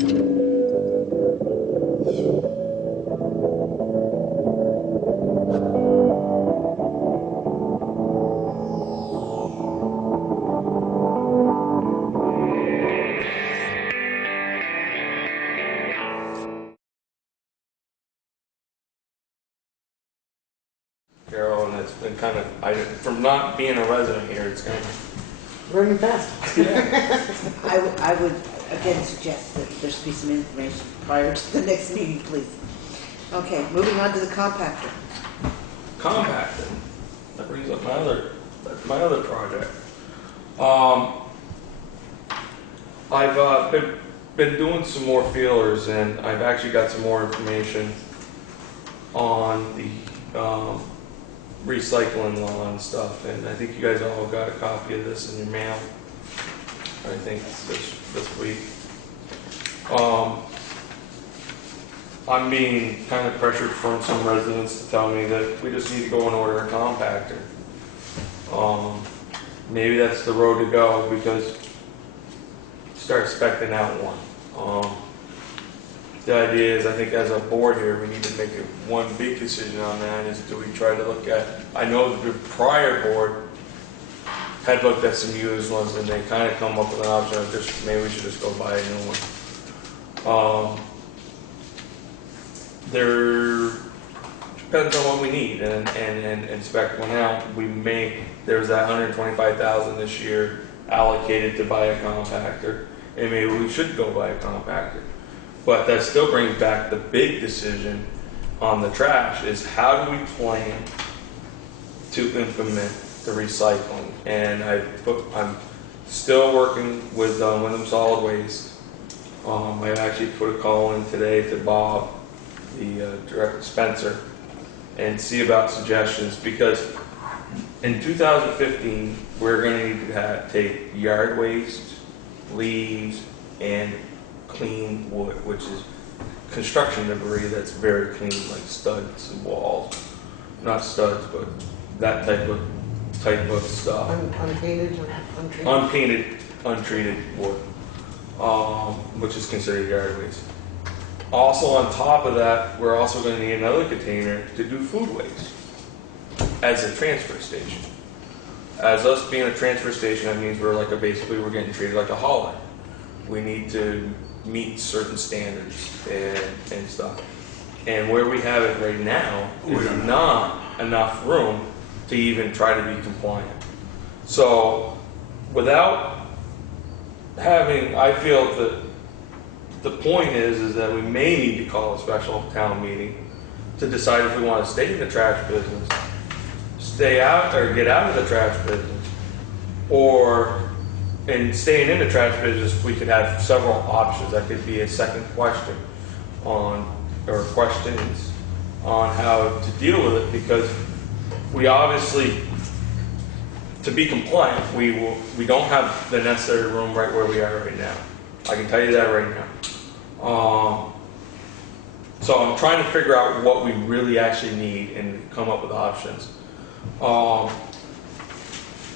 Carol, and it's been kind of, from not being a resident here, it's kind of Learning fast. I would again suggest that there should be some information prior to the next meeting, please. Okay, moving on to the compactor. compacted. That brings up my other project. I've been doing some more feelers, and I've actually got some more information on the recycling law and stuff, and I think you guys all got a copy of this in your mail. I think this week. I'm being kind of pressured from some residents to tell me that we just need to go and order a compactor. Maybe that's the road to go, because start spec'ing out one. The idea is, I think as a board here, we need to make one big decision on that, is do we try to look at, I know the prior board had looked at some used ones, and they kind of come up with an option of just, maybe we should just go buy a new one. There depends on what we need, and spec one out. There's that $125,000 this year allocated to buy a compactor, and maybe we should go buy a compactor. But that still brings back the big decision on the trash, is how do we plan to implement the recycling? And I'm still working with Wyndham Solid Waste. I actually put a call in today to Bob, the director, Spencer, and see about suggestions, because in 2015 we're going to need to take yard waste, leaves, and clean wood, which is construction debris that's very clean, like studs and walls, not studs, but that type of stuff. Unpainted or untreated? Unpainted, untreated wood, which is considered yard waste. Also, on top of that, we're also going to need another container to do food waste as a transfer station. As us being a transfer station, that means we're basically we're getting treated like a hauler. We need to meet certain standards and stuff. And where we have it right now is not enough room to even try to be compliant. So without having, I feel that the point is that we may need to call a special town meeting to decide if we want to stay in the trash business, stay out or get out of the trash business, or in staying in the trash business, we could have several options. That could be a second question or questions on how to deal with it, because we obviously, to be compliant, we don't have the necessary room right where we are right now. I can tell you that right now. So I'm trying to figure out what we really actually need and come up with options.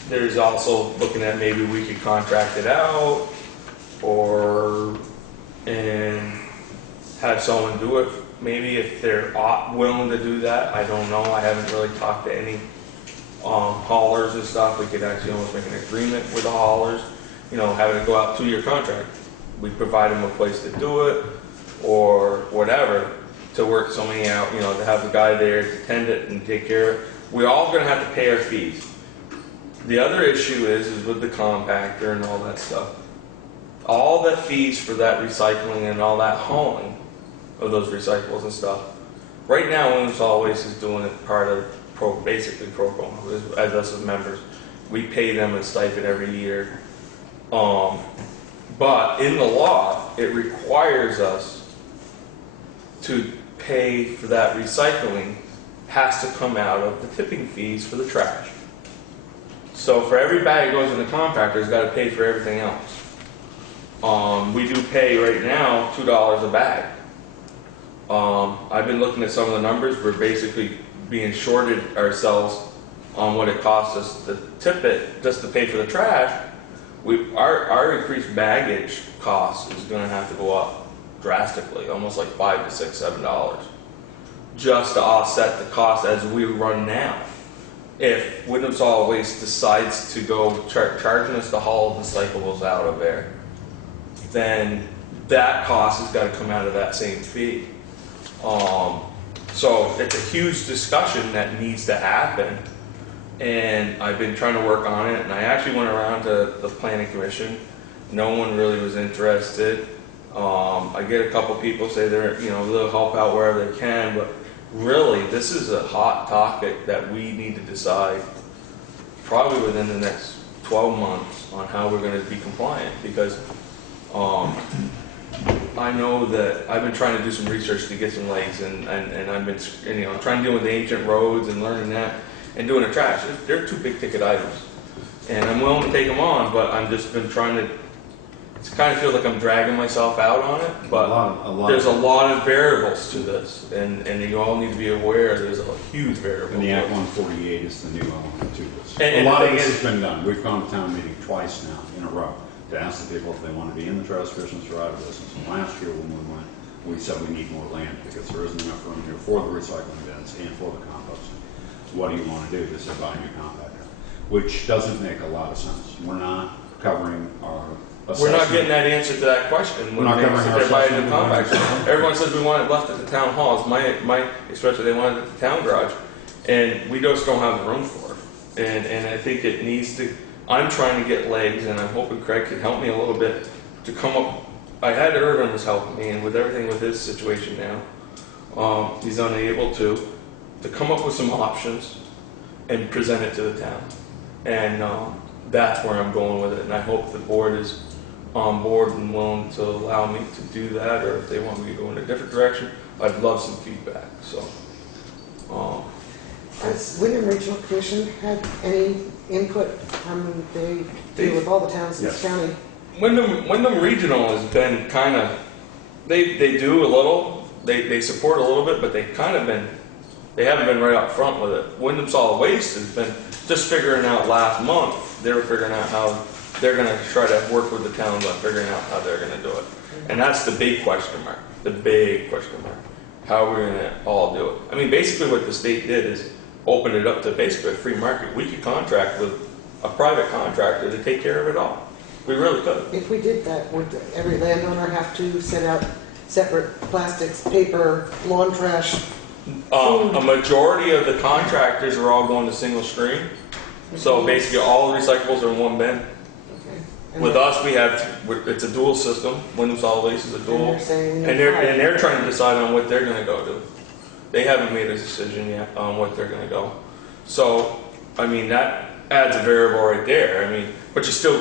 There's also looking at maybe we could contract it out, and have someone do it. Maybe if they're willing to do that, I don't know. I haven't really talked to any haulers and stuff. We could actually almost make an agreement with the haulers, having it go out 2-year contract. We provide them a place to do it, or whatever, to work something out, to have the guy there to tend it and take care of it. We're all going to have to pay our fees. The other issue is with the compactor and all that stuff. All the fees for that recycling and all that hauling of those recyclables and stuff. Right now, Wyndham Solid Waste is doing it part of basically pro bono, as us as members. We pay them a stipend every year. But in the law, it requires us to pay for that recycling, has to come out of the tipping fees for the trash. So for every bag that goes in the compactor, it's got to pay for everything else. We do pay right now $2 a bag. I've been looking at some of the numbers. We're basically being shorted ourselves on what it costs us to tip it just to pay for the trash. Our increased baggage cost is going to have to go up drastically, almost like $5 to $6, $7, just to offset the cost as we run now. If Wyndham Solid Waste decides to go charging us to haul recyclables out of there, then that cost has got to come out of that same fee. So it's a huge discussion that needs to happen, and I've been trying to work on it, and I actually went around to the planning commission. No one really was interested. I get a couple people say they're, they'll help out wherever they can, but really this is a hot topic that we need to decide probably within the next 12 months on how we're going to be compliant, because I know that I've been trying to do some research to get some legs, and I've been trying to deal with the ancient roads and learning that and doing the trash. They're two big ticket items, and I'm willing to take them on, but I've just been trying to. It kind of feels like I'm dragging myself out on it, but there's a lot of variables to this, and you all need to be aware there's a huge variable. And the Act 148 is the new element to this. And a lot of this has been done. We've gone to town meeting twice now in a row to ask the people if they want to be in the trash business or out of business. And last year when we went, we said we need more land because there isn't enough room here for the recycling bins and for the composting. What do you want to do? They said buy a new compactor, which doesn't make a lot of sense. We're not covering our assessment. We're not getting that answer to that question. We're not covering our assessment. Everyone says we want it left at the town halls. Especially they want it at the town garage, and we just don't have the room for it. And I think it needs to. I'm trying to get legs, and I'm hoping Craig can help me a little bit to come up. I had Irvin was helping me, and with everything with his situation now, he's unable to come up with some options and present it to the town. And that's where I'm going with it. And I hope the board is on board and willing to allow me to do that, or if they want me to go in a different direction, I'd love some feedback. So. Has Wyndham Regional Commission had any input? They deal with all the towns in this county. Wyndham Regional has been kind of, they do a little, they support a little bit, but they haven't been right up front with it. Wyndham Solid Waste has been just figuring out last month, they were figuring out how they're going to try to work with the towns on figuring out how they're going to do it. And that's the big question mark, how we're going to all do it. I mean, basically what the state did is open it up to basically a free market. We could contract with a private contractor to take care of it all. We really could. If we did that, would every landowner have to set out separate plastics, paper, lawn trash? A majority of the contractors are all going to single stream. So basically all the recyclables are in one bin. Okay. With us, it's a dual system. Wyndham Solid Waste is a dual. And they're trying to decide on what they're going to go do. They haven't made a decision yet on what they're going to go. So, I mean, that adds a variable right there. I mean, but you still,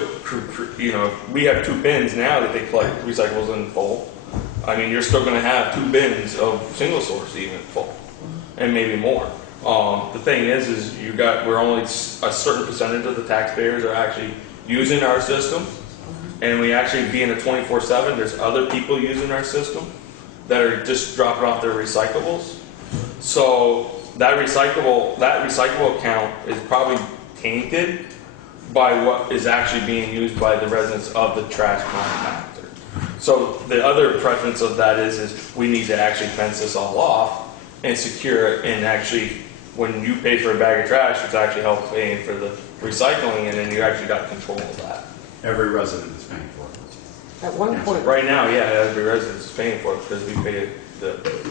we have 2 bins now that they collect recyclables in full. I mean, you're still going to have 2 bins of single source even full, and maybe more. The thing is we're only a certain percentage of the taxpayers are actually using our system, and we actually being a 24/7. There's other people using our system that are just dropping off their recyclables. So that recyclable account is probably tainted by what is actually being used by the residents of the trash compactor. So the other preference of that is we need to actually fence this all off and secure it, and actually when you pay for a bag of trash, it's actually help paying for the recycling, and then you actually got control of that. Every resident is paying for it. at one point, Right now, yeah, every resident is paying for it because we pay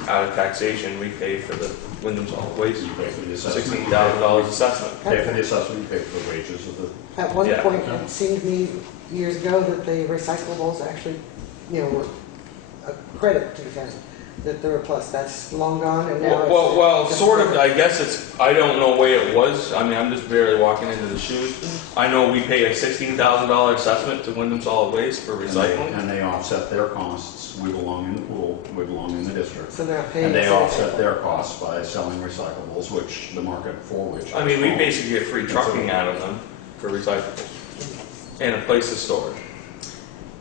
out of taxation, we pay for the Wyndham Solid Waste. You pay for the assessment. $16,000 assessment. You pay for the assessment, you pay for the wages of the... at one Yeah. point, it seemed to me years ago that the recyclables actually, were a credit to the county. That they were a plus. That's long gone, and now Well, it's sort of. I guess I don't know the way it was. I mean, I'm just barely walking into the shoes. I know we pay a $16,000 assessment to Wyndham Solid Waste for recycling. And they offset their costs. We belong in the pool, we belong in the district. So they're not paying. And they offset their costs by selling recyclables, which the market for which... I mean, we basically get free trucking out of them for recyclables and a place to store it.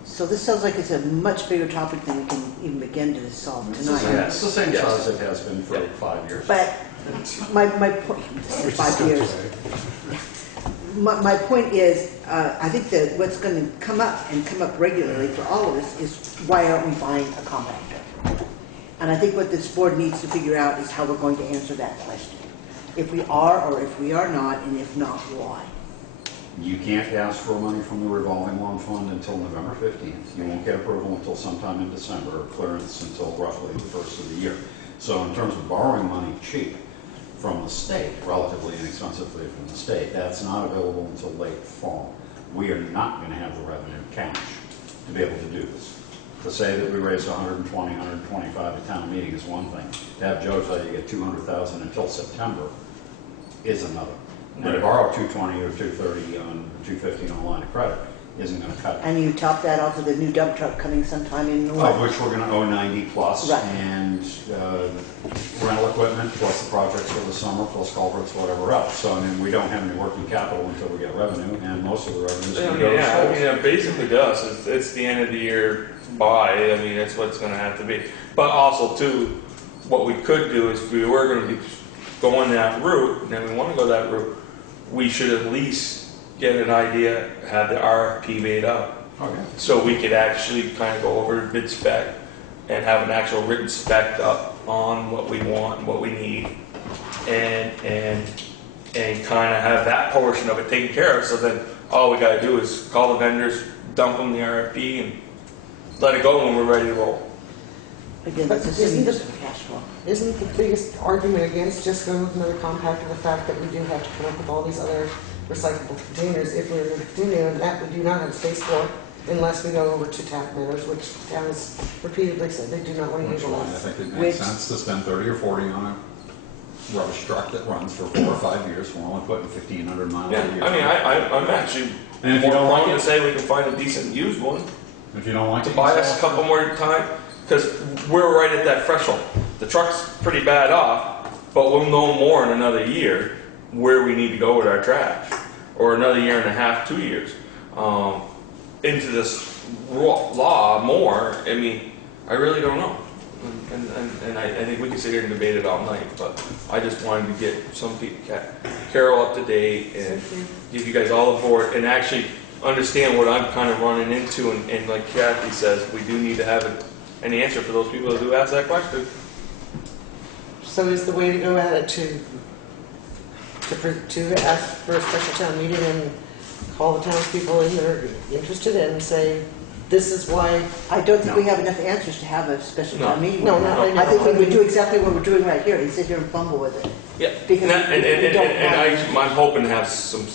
So this sounds like it's a much bigger topic than we can even begin to solve tonight. It's the same Yes. size it has been for 5 years. But my point, 5 years. my point is, I think that what's going to come up and come up regularly for all of us is why aren't we buying a compactor? And I think what this board needs to figure out is how we're going to answer that question. If we are or if we are not, and if not, why? You can't ask for money from the revolving loan fund until November 15th. You won't get approval until sometime in December, or clearance until roughly the first of the year. So in terms of borrowing money cheap from the state, relatively inexpensively from the state, that's not available until late fall. We are not going to have the revenue cash to be able to do this. To say that we raised 120, 125 at town meeting is one thing. To have Joe tell you get 200,000 until September is another. And to borrow 220 or 230 on 250 on a line of credit isn't going to cut it. And you top that off with a new dump truck coming sometime in Of November. which we're going to owe 90 plus, Right. and rental equipment, plus the projects for the summer, plus culverts, whatever else. So I mean, we don't have any working capital until we get revenue, and most of the revenue is going to go to Yeah, I mean, schools. it basically does. It's the end of the year buy. I mean, that's what it's going to have to be. But also, too, what we could do is if we were going to be going that route, and we want to go that route, we should at least get an idea, have the RFP made up, Okay. so we could actually kind of go over bid spec and have an actual written spec up on what we want and what we need, and kind of have that portion of it taken care of. So then all we got to do is call the vendors, dump them the RFP, and let it go when we're ready to roll. Again, But that's assuming isn't there's it- some cash flow. Isn't the biggest argument against just going with another compactor the fact that we do have to come up with all these other recyclable containers if we're going to continue, and that we do not have space for unless we go over to tap meters, which the town has repeatedly said they do not want to Which one? I utilize. think it Which- makes sense to spend 30 or 40 on a rubbish truck that runs for 4 or 5 years. We're only putting 1,500 miles Yeah, a year. I mean, I'm actually And if you more don't like prone to it- say we can find a decent used one If you don't like to it, buy you us a sell it. couple more time, because we're right at that threshold. The truck's pretty bad off, but we'll know more in another year where we need to go with our trash, or another year and a half, 2 years, into this law more. I mean, I really don't know. And I think we can sit here and debate it all night, but I just wanted to get some people, Carol up to date, and give you guys all aboard, and actually understand what I'm kind of running into, and like Kathy says, we do need to have an answer for those people that do ask that question. So is the way to go at it to ask for a special town meeting and call the townspeople in that are interested and say, this is why, I don't think we No. have enough answers to have a special No. town meeting. No, not right now. I think we would do exactly what we're doing right here, and sit here and fumble with it. Yeah, Because and we don't have- I'm hoping to have some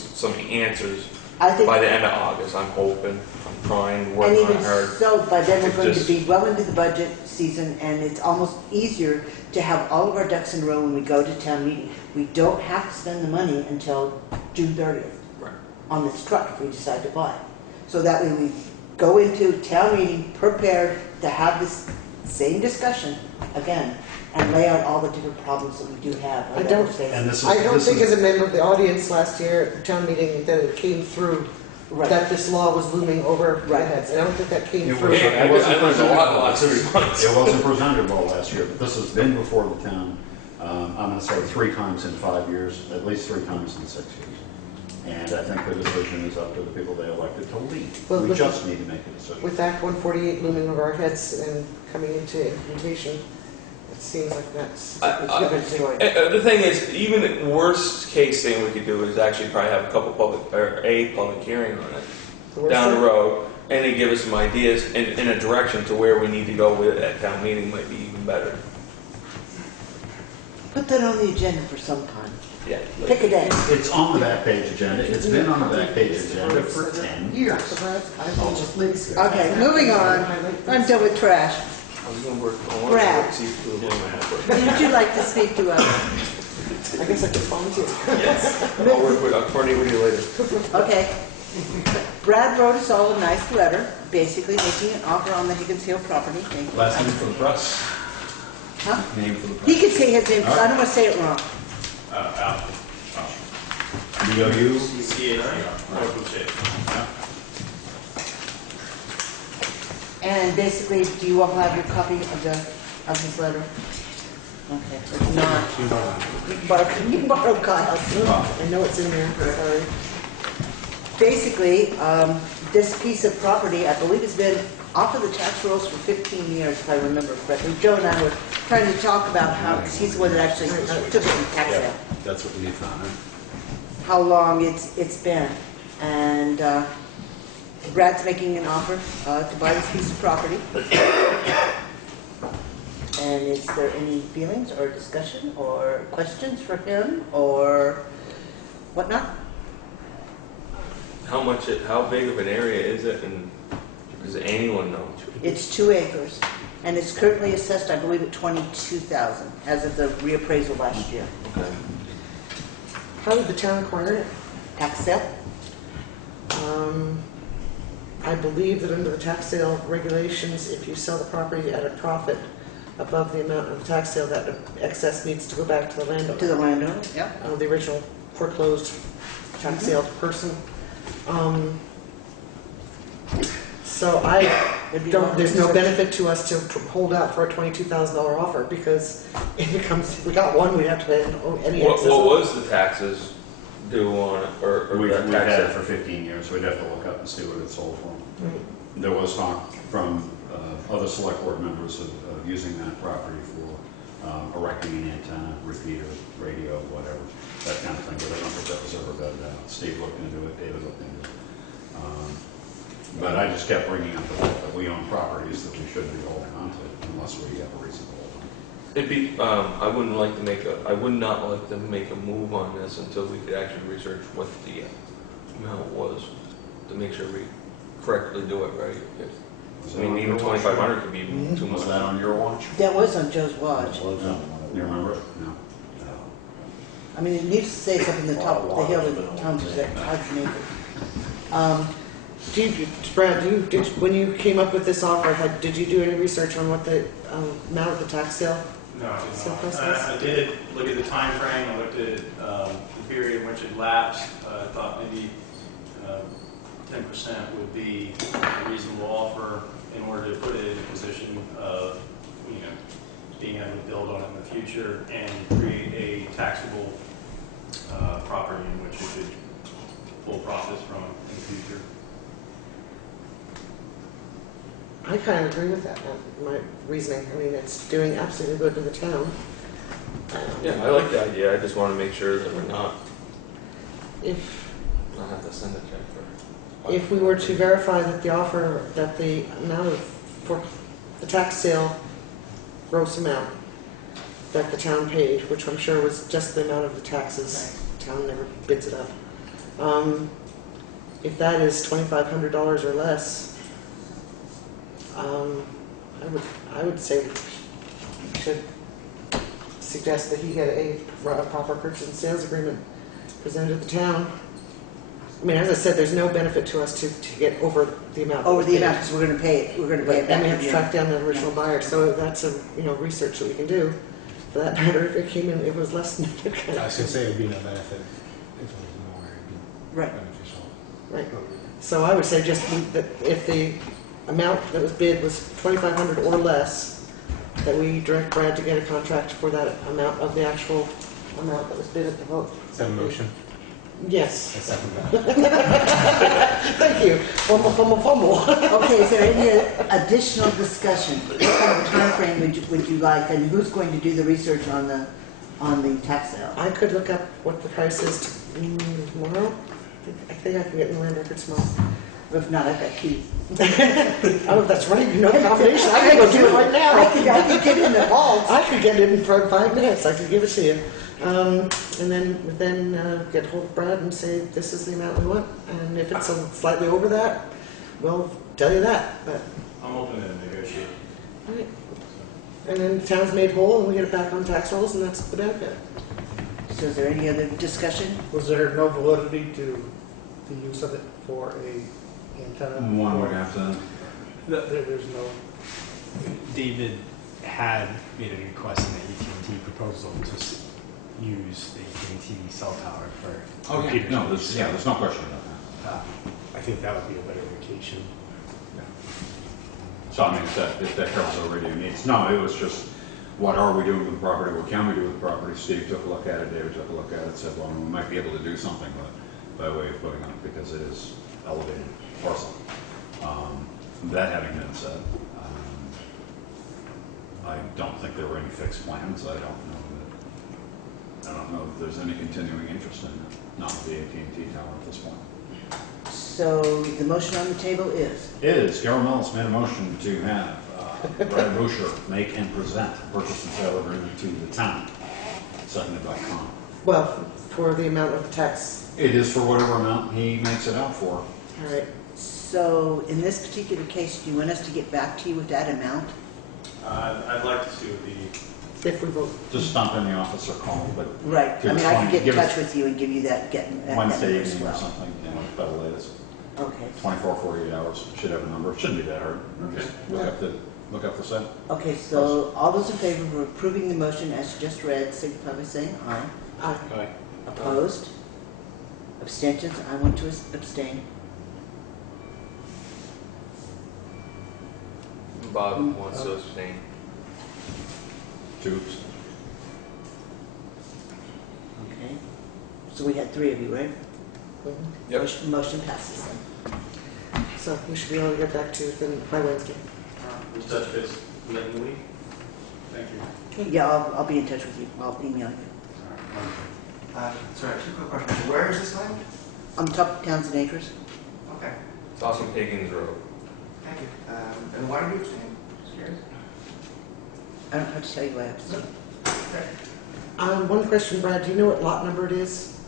answers I think, by the end of August. I'm hoping, I'm trying, and working even on it hard. so, by then we're It going to just- be well into the budget season, and it's almost easier to have all of our ducks in a row when we go to town meeting. We don't have to spend the money until June 30th Right. on this truck if we decide to buy it. So that way we go into town meeting prepared to have this same discussion again and lay out all the different problems that we do have. I don't- And this is, I don't this think is, as a member of the audience last year at the town meeting that it came through, Right. that this law was looming over our Right. heads. I don't think that came It through. was- Yeah, I learned a lot the last 3 months. it wasn't presented well last year, but this has been before the town, I'm going to say 3 times in 5 years, at least 3 times in 6 years. And I think the decision is up to the people they elected to lead. Well, We with- just need to make a decision. With Act 148 looming over our heads and coming into implementation, it seems like that's It's a different story. The thing is, even the worst case thing we could do is actually probably have a public hearing on it the worst down the thing. road, and then give us some ideas in a direction to where we need to go with it at town meeting might be even better. Put that on the agenda for some time. Yeah. Pick a day. It's on the back page agenda. It's been on the back page agenda for 10 years. I'll just leave. Okay, moving on. I'm done with trash. I was gonna work on Brad. one, see if it was a little mad, Would you like to speak to us? I guess I could volunteer. but I'll work with, I'll coordinate with you later. Okay. Brad wrote us all a nice letter, basically making an offer on the Higgins Hill property. Thank you. Last name for the press. Huh? Name for the press. He could say his name, because I don't want to say it wrong. Al. DOU? And basically, do you all have your copy of his letter? Okay, if not, you can borrow Kyle's. I know it's in there, sorry. basically, this piece of property, I believe, has been off of the tax rolls for 15 years, if I remember correctly. Joe and I were trying to talk about how, because he's the one that actually took it from tax sale, That's what we found, right? how long it's been. And Brad's making an offer to buy this piece of property. And is there any feelings or discussion or questions for him or whatnot? How big of an area is it, and does anyone know? It's 2 acres, and it's currently assessed, I believe, at 22,000 as of the reappraisal last year. Okay. How did the town acquire it? Tax sale? I believe that under the tax sale regulations, if you sell the property at a profit above the amount of the tax sale, that excess needs to go back to the landowner. To the landowner, yep. The original foreclosed tax sale person. So there's no benefit to us to hold out for a $22,000 offer, because if it comes, we got one, we'd have to pay any excess. What was the taxes due on it, or We've that had it tax? for 15 years, so we'd have to look up and see what it sold for. Right. There was talk from other select board members of using that property for erecting an antenna, repeater, radio, whatever, that kind of thing, but I don't think that was ever vetted out. Steve looked into it, David looked into it. But I just kept bringing up the fact that we own properties that we shouldn't be holding on to unless we have a reason to hold on. It'd be, I would not like to make a move on this until we could actually research what the amount was, to make sure we correctly do it right. I mean, even 2,500 could be too much. Was that on your watch? That was on Joe's watch. You remember it? No. I mean, it needs to say something at the top of the hill that Townshend Selectboard Mtg. Brad, when you came up with this offer, did you do any research on what the amount of the tax sale? No, I So did not. process? I did look at the time frame. I looked at the period in which it lapsed. I thought maybe 10% would be a reasonable offer in order to put it in a position of, being able to build on it in the future and create a taxable property in which we could pull profits from in the future. I kind of agree with that, my reasoning. I mean, it's doing absolutely good to the town. Yeah, I like the idea, I just want to make sure that we're not, If have to send a check for. If we were to verify that the offer, that the amount for the tax sale gross amount that the town paid, which I'm sure was just the amount of the taxes, the town never bids it up. If that is $2,500 or less, I would say we should suggest that he get a proper purchase and sales agreement presented to the town. I mean, as I said, there's no benefit to us to get over the amount. Over the amount, because we're going to pay it. We're going to pay it back. And we have to again. track down the original buyer, so that's a, research that we can do. For that matter, if it came in, it was less than I was going to say it would be no benefit if it was more, it'd be Right. beneficial. Right. So I would say just that if the amount that was bid was $2,500 or less, that we direct Brad to get a contract for that amount of the actual amount that was bid at the vote. Is that a motion? Yes. I second that. Thank you. Fumble, fumble, fumble. Okay, is there any additional discussion? What kind of time frame would you like, and who's going to do the research on the tax sale? I could look up what the price is tomorrow. I think I can get in the land records tomorrow. If not, I've got keys. Oh, that's right. No combination. I can go do it right now. I could get in the vault. I could get it in for 5 minutes. I could give it to you. And then get hold of Brad and say, this is the amount we want. And if it's slightly over that, we'll tell you that. But, I'm open to negotiate. right. And then the town's made whole and we get it back on tax rolls, and that's the benefit. So is there any other discussion? Was there no validity to the use of it for a antenna? One would have to. There's no, David had made a request in the AT&T proposal to use the AT&T cell tower for computers. No, there's no question about that. I think that would be a better location. So I mean, if that covers our radio needs. No, it was just, what are we doing with the property? What can we do with the property? Steve took a look at it, David took a look at it, said, well, we might be able to do something, but by way of putting up, because it is elevated parcel. That having been said, I don't think there were any fixed plans. I don't know if there's any continuing interest in it, not the AT&T tower at this point. So the motion on the table is? Carol Mills made a motion to have Brad Boucher make and present purchase and sale agreement to the town, seconded by Con. Well, for the amount of the tax. It is for whatever amount he makes it out for. All right. So in this particular case, do you want us to get back to you with that amount? I'd like to see what the, If we vote. Just stop in the office or call, but Right, Give I mean, us I one- can get in give us touch with you and give you that, that Wednesday number as evening or well. something, by the latest. Okay. 24, 48 hours, should have a number. It shouldn't be that hard. Just look up the set. Okay, so all those in favor of approving the motion as just read, signify by saying aye. Aye. Opposed? Abstentions? I want to abstain. Bob wants to abstain. Two. Okay. So we had 3 of you, right? Mhm. Yep. Motion passes then. So we should be able to get back to you then by Wednesday. we'll touch base late in the week. Thank you. Yeah, I'll be in touch with you. I'll email you. Sorry, 2 quick questions. Where is this land? On top of Townsend Acres? Okay, It's also Higgins Road. thank you. And why do you abstain? Just curious. I don't have to tell you why I abstain. Okay. One question, Brad, do you know what lot number it is?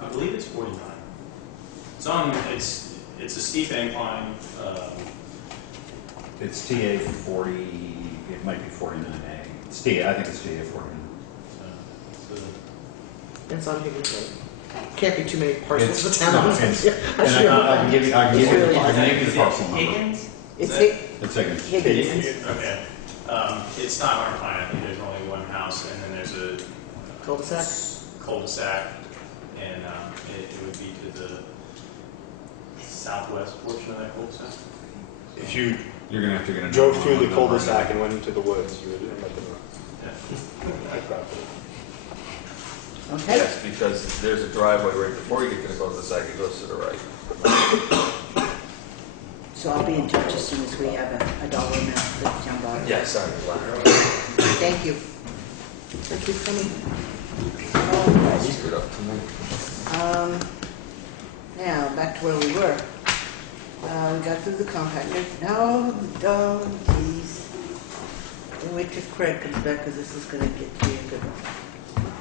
I believe it's 49. It's on, it's a steep incline, It's TA 40, it might be 49A. It's TA, I think it's TA 49. so It's on Higgins Road. Can't be too many parcels of It's- town. no, it's- Yeah, And sure. I can give you, I can give you, I can give you the parcel number. Higgins? It's Is that- It's Higgins. Higgins. Okay. It's not our plan. I think there's only one house, and then there's a Cul-de-sac? cul-de-sac, and it would be to the southwest portion of that cul-de-sac. If you You're gonna have to get a. drove number through on the it. cul-de-sac and went into the woods, you would end up in Yeah. that property. Okay. Yes, because there's a driveway right before you get to the cul-de-sac, it goes to the right. So I'll be in touch as soon as we have a dollar amount for the town bond. Yeah, sorry. Thank you. Thank you for coming. All Screwed up tonight. right. Now, back to where we were. We got through the compactor. No, geez. We'll wait till Craig comes back, because this is gonna get to be a good one.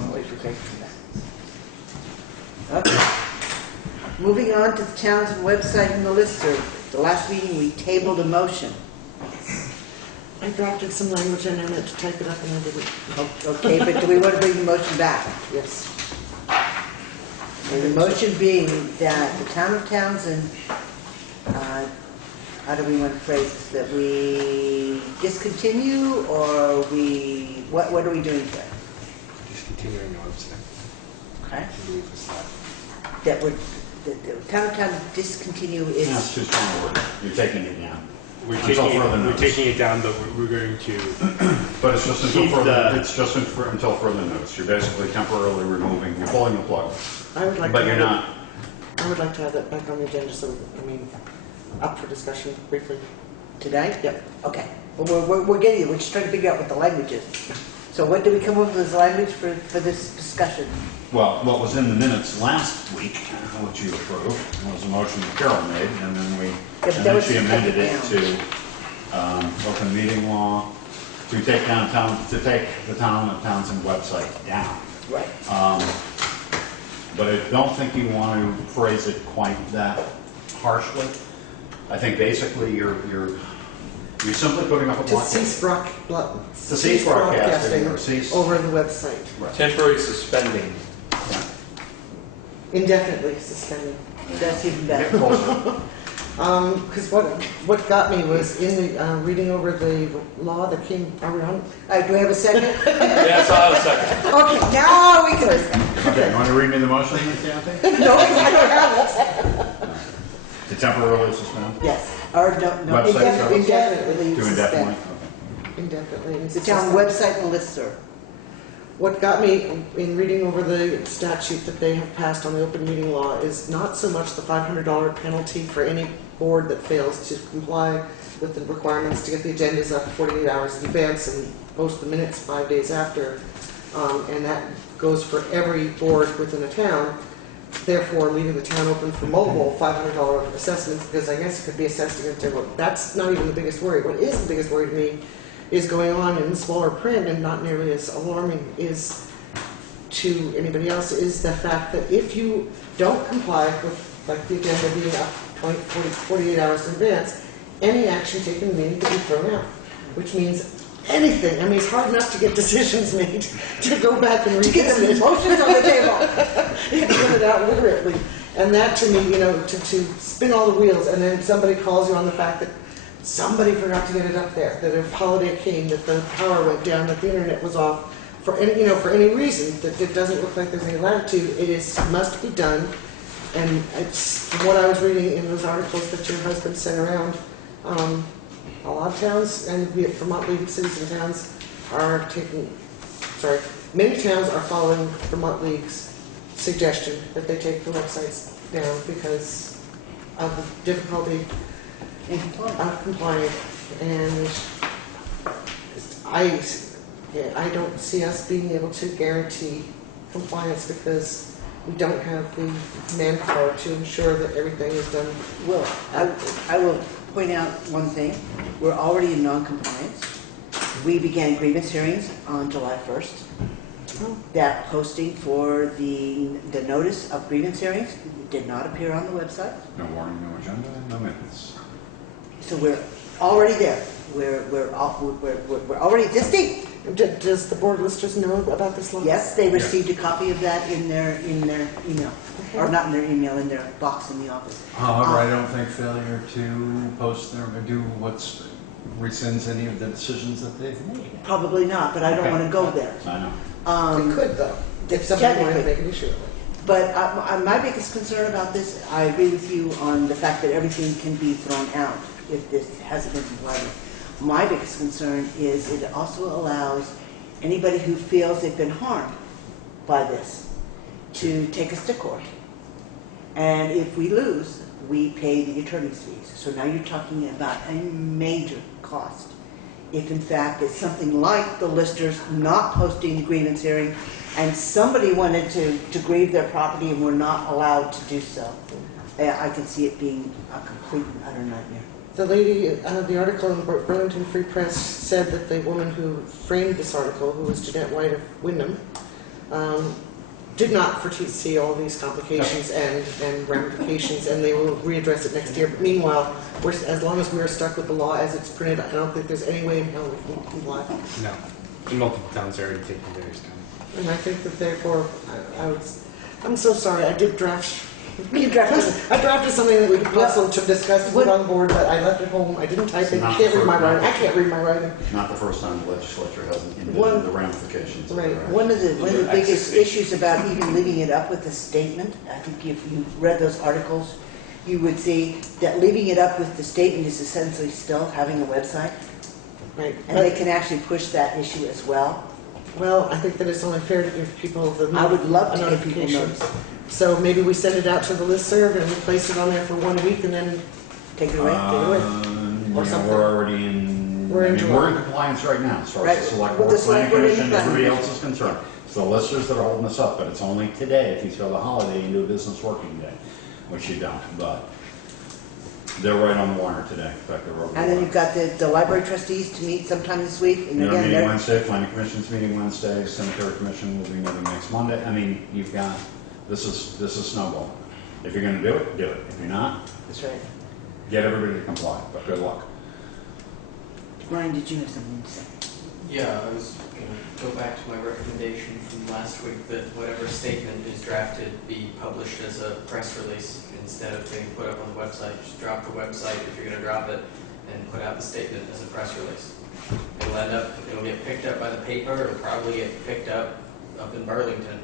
I'll wait for Craig to come back. Okay. Moving on to the town's website and the listserv. The last meeting, we tabled a motion. I drafted some language and I meant to type it up and I didn't. Okay, but do we want to bring the motion back? Yes. And the motion being that the town of Townsend, how do we want to phrase this, that we discontinue, or what are we doing here? Discontinuing the website. Okay? I believe it's that. That the town of Townsend discontinue Yeah, it's its, too strong a word. You're taking it down. We're Until taking, further we're notice. taking it down, but we're going to, But it's just until Keep further, the- it's just until further notice. You're basically temporarily removing, you're pulling the plug. I would like But to you're have not, it- I would like to have that back on the agenda, so, up for discussion briefly. today? Yep. Okay. Well, we're getting it, we're just trying to figure out what the language is. So what did we come up with as language for this discussion? well, what was in the minutes last week, which you approved, was a motion that Carol made, and then but and that then was she to take amended it it to open meeting law, to take the town of Townsend website down. Right. But I don't think you want to phrase it quite that harshly. I think basically you're simply putting up a To block. cease cease broadcasting or cease- over the website. Temporary suspending. Yeah. Indefinitely suspended. That's even Get better. closer. Because what got me was in the, reading over the law that came, are we on? Do we have a second? Yeah, so I'll have a second. Okay, now we can. Okay, you want to read me the motion, Kathy? No, I don't have it. To temporarily suspend? Yes, or no, Website service? indefinitely To suspend. indefinitely? Indefinitely. The town website and listserv. what got me in reading over the statute that they have passed on the open meeting law is not so much the $500 penalty for any board that fails to comply with the requirements to get the agendas up 48 hours in advance and post the minutes 5 days after, and that goes for every board within a town, therefore leaving the town open for multiple $500 assessments, because I guess it could be assessed against everyone. That's not even the biggest worry. What is the biggest worry to me is going on in smaller print and not nearly as alarming is to anybody else is the fact that if you don't comply with like the agenda being up 48 hours in advance, any action taken in the meeting could be thrown out, which means anything. I mean, it's hard enough to get decisions made to go back and revisit Get it. some motions on the table. You have to put it out literally. And that to me, to spin all the wheels and then somebody calls you on the fact that somebody forgot to get it up there, that a holiday came, that the power went down, that the internet was off, for any reason, that it doesn't look like there's any latitude, must be done. And it's what I was reading in those articles that your husband sent around. A lot of towns, and Vermont League of Cities and Towns are many towns are following Vermont League's suggestion that they take the websites down because of the difficulty of complying. And I don't see us being able to guarantee compliance because we don't have the manpower to ensure that everything is done. Well, I will point out one thing. We're already in non-compliance. We began grievance hearings on July 1st. That posting for the notice of grievance hearings did not appear on the website. No warning, no agenda, no minutes. So we're already there. We're already this deep. Does the board listers know about this law? Yes, they received a copy of that in their email, or not in their email, in their box in the office. However, I don't think failure to post their, or do what's rescinds any of the decisions that they've made. Probably not, but I don't want to go there. I know. They could though, if somebody wanted to technically. make an issue of it. But my biggest concern about this, I agree with you on the fact that everything can be thrown out if this hasn't been complied with. My biggest concern is it also allows anybody who feels they've been harmed by this to take us to court. And if we lose, we pay the attorney's fees. So now you're talking about a major cost. If in fact it's something like the listers not posting the grievance hearing and somebody wanted to grieve their property and were not allowed to do so, I could see it being a complete and utter nightmare. The lady, the article in Burlington Free Press said that the woman who framed this article, who was Jeanette White of Wyndham, did not foresee all these complications and ramifications, and they will readdress it next year. But meanwhile, as long as we're stuck with the law as it's printed, I don't think there's any way in hell we can comply. No. In multiple towns are already taking various times. And I think that therefore, I'm so sorry, I did draft. You drafted I drafted something that we could possibly to discuss and put on the board, but I left it home. I didn't type it. You Not can't the read my first writing. I time. can't read my writing. Not the first time the legislature hasn't One- envisioned the ramifications. of Right. their action. One of the biggest issues about even leaving it up with the statement, I think if you read those articles, you would see that leaving it up with the statement is essentially still having a website, Right. and they can actually push that issue as well. Well, I think that it's only fair to give people the I would love to give people notification. notice. So maybe we send it out to the listserv and we place it on there for 1 week and then Take it away. Or something. We're already in, We're in we're in compliance right now, as far Right. as the select With board, the planning select board and commission, the planning everybody else is concerned. It's the listers that are holding us up, but it's only today, if you throw the holiday into a business working day, which you don't, but they're right on the wire today. In fact, they're over the And then wire. you've got the library trustees to meet sometime this week, and They're again, meeting they're, Wednesday, planning commission's meeting Wednesday, cemetery commission will be meeting next Monday. I mean, you've got, this is snowball. If you're gonna do it, do it. If you're not, that's right. get everybody to comply, but good luck. Brian, did you have something to say? Yeah, I was going to go back to my recommendation from last week that whatever statement is drafted be published as a press release instead of being put up on the website. Just drop the website if you're going to drop it and put out the statement as a press release. It'll get picked up by the paper. It'll probably get picked up in Burlington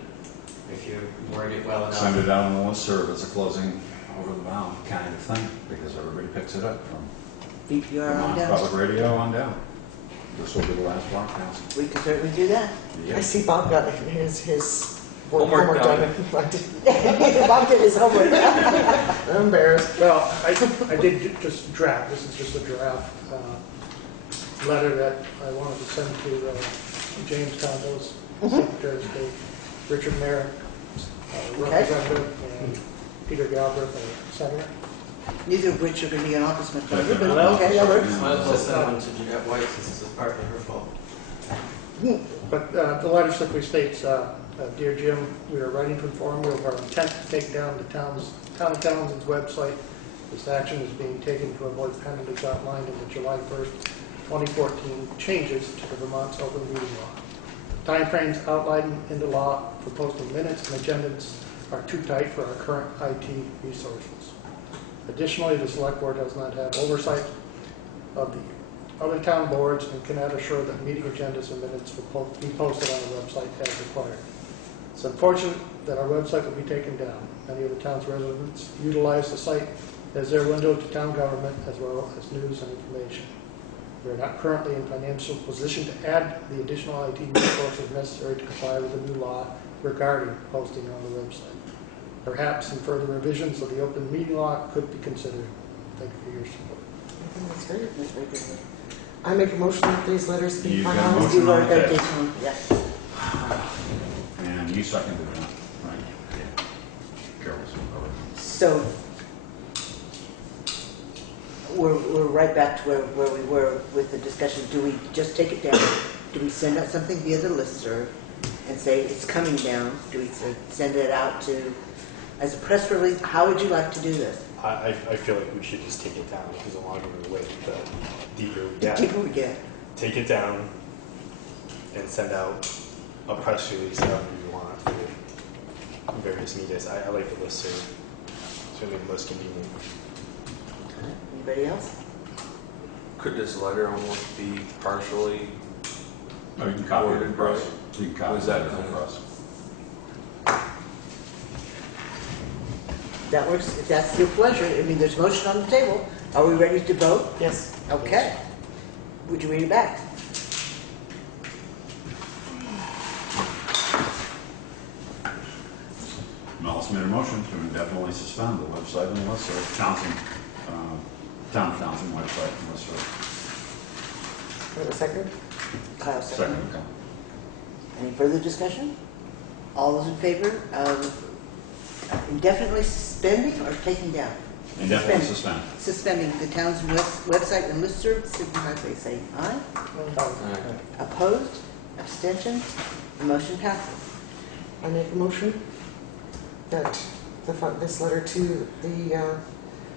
if you word it well enough. Send it out on the listserv as a closing over the bound kind of thing, because everybody picks it up from BPR on Vermont down. Public Radio on down. This will be the last broadcast. We can certainly do that. I see Bob got his Homework done. Bob did his homework. I'm embarrassed. Well, I did just draft, this is just a draft letter that I wanted to send to James Condos, Secretary of State, Richard Merrick, Representative, and Peter Galbraith, Senator. Neither of which are going to be in office much longer, Okay. but Well, okay, that works. Might as well send one to Jeanette White since this is partly her fault. But the letter simply states, Dear Jim, we are writing to inform you of our intent to take down the town of Townsend's website. This action is being taken to avoid penalties outlined in the July 1st, 2014 changes to the Vermont's open meeting law. Timeframes outlined in the law for posting minutes and agendas are too tight for our current IT resources. Additionally, the select board does not have oversight of the other town boards and cannot assure that meeting agendas and minutes will be posted on the website as required. It's unfortunate that our website will be taken down. Many of the town's residents utilize the site as their window to town government as well as news and information. We are not currently in financial position to add the additional IT resources necessary to comply with the new law regarding posting on the website. Perhaps some further revisions of the open meeting law could be considered. Thank you for your support. That's great. That's very good. I make a motion that these letters be You've got a finalized. motion on the that table. takes one, yes. And you seconded that, right? Yeah. Carol's covered. So we're right back to where we were with the discussion. Do we just take it down? Do we send out something via the listserv and say it's coming down? Do we send it out to as a press release? How would you like to do this? I feel like we should just take it down because the longer we wait, the deeper we The get. deeper we get. Take it down and send out a press release however you want for various medias. I like the listserv. It's really the most convenient. Anybody else? Could this letter almost be partially? Oh, you can copy it in Worded press. right. You can copy Was it that in kind of- press. That works. If that's your pleasure. I mean, there's motion on the table. Are we ready to vote? Yes. Okay. Would you read it back? Mellis made a motion to indefinitely suspend the website and listserv, Townshend, Town of Townsend website and listserv. Wait a second. Kyle, second. Second, okay. Any further discussion? All those in favor of indefinitely suspending or taking down? Indefinitely suspend. Suspending the town's website and listserv, signify by saying aye. Opposed? Abstentions? The motion passes. I make a motion that this letter to the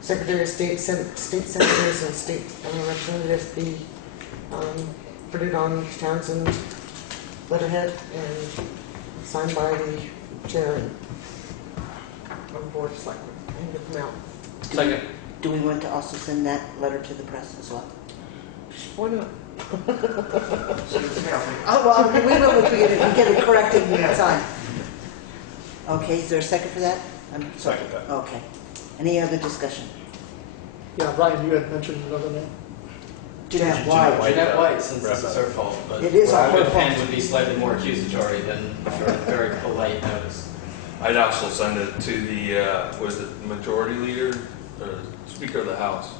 Secretary of State, State Senators, and State Representatives be printed on Townsend letterhead and signed by the chair and board of selectmen and get them out. Second. Do we want to also send that letter to the press as well? Why not? Oh, well, we will if we get it corrected in time. Okay, is there a second for that? I'm sorry. Second that. Okay. Any other discussion? Yeah, Brian, you had mentioned another name. Jeanette White. Jeanette White, since this is her fault, but It is what I all her would pen fault. would be slightly more accusatory than sort of very polite notice. I'd also send it to the, what is it, majority leader, or Speaker of the House.